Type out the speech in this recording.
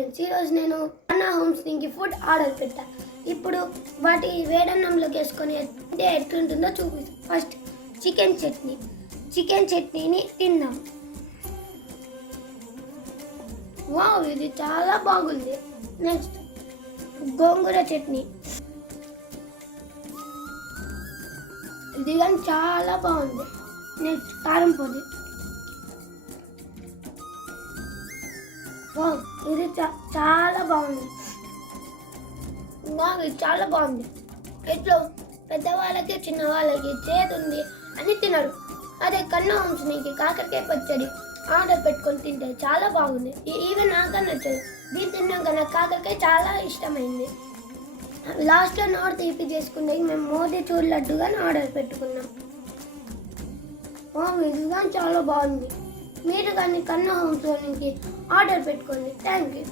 Friends, ఈరోజు నేను అన్నా హోమ్స్ నుంచి ఫుడ్ ఆర్డర్ పెట్టా. ఇప్పుడు వాటి వేడన్నంలోకి వేసుకొని తింటే ఎట్లుంటుందో చూపిస్తాను. ఫస్ట్ చికెన్ చట్నీని తిందాం. వావ్, ఇది చాలా బాగుంది. నెక్స్ట్ గోంగూర చట్నీ, ఇది కానీ చాలా బాగుంది. నెక్స్ట్ కారం పొడి, ఇది చాలా బాగుంది. ఇది చాలా బాగుంది. ఇట్లా పెద్దవాళ్ళకి చిన్నవాళ్ళకి చేదు ఉంది అని తినరు. అదే కన్నా హోమ్స్ నీకు కాకరకాయ పచ్చడి ఆర్డర్ పెట్టుకొని తింటే చాలా బాగుంది. ఈవెన్ నాకన్నా నచ్చదు. దీన్ని తిన్నాక నాకు కాకరకాయ చాలా ఇష్టమైంది. లాస్ట్లో నోరు తీపి చేసుకునే మేము మోతీచూర్ లడ్డు కానీ ఆర్డర్ పెట్టుకున్నాం. ఇది కానీ చాలా బాగుంది. మీరు కానీ కన్నా హోమ్స్ నుంచి ఆర్డర్ పెట్టుకోండి. Thank you.